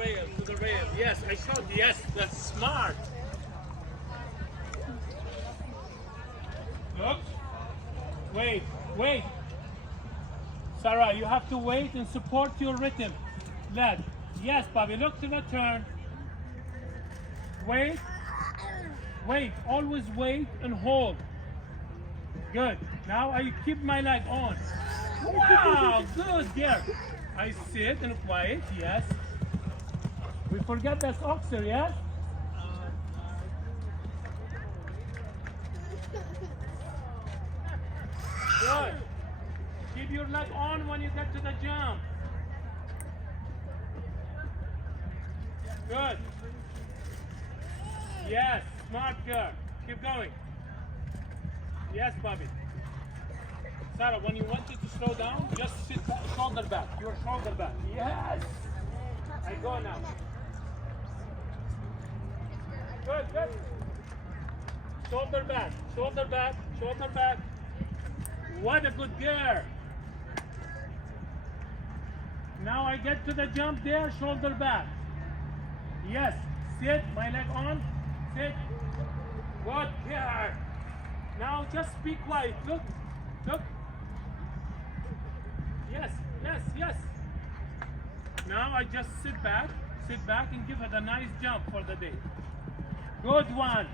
rail, to the rail. Yes, I showed. Yes, that's smart. Look. Wait, wait. Sarah, you have to wait and support your rhythm. Lad. Yes, Bobby, look to the turn. Wait. Wait. Always wait and hold. Good. Now I keep my leg on. Wow, good, there. I sit and quiet, yes. We forget that's Oxer, yes? Good. Keep your leg on when you get to the jump. Good. Yes, smart girl. Keep going. Yes, Bobby. Sarah, when you wanted to slow down, just sit back, shoulder back. Your shoulder back. Yes. I go now. Good, good. Shoulder back, shoulder back, shoulder back. What a good girl. Now I get to the jump there, shoulder back. Yes. Sit, my leg on. Sit. Good girl. Now just be quiet. Look, look. Yes, yes, yes. Now I just sit back and give it a nice jump for the day. Good one.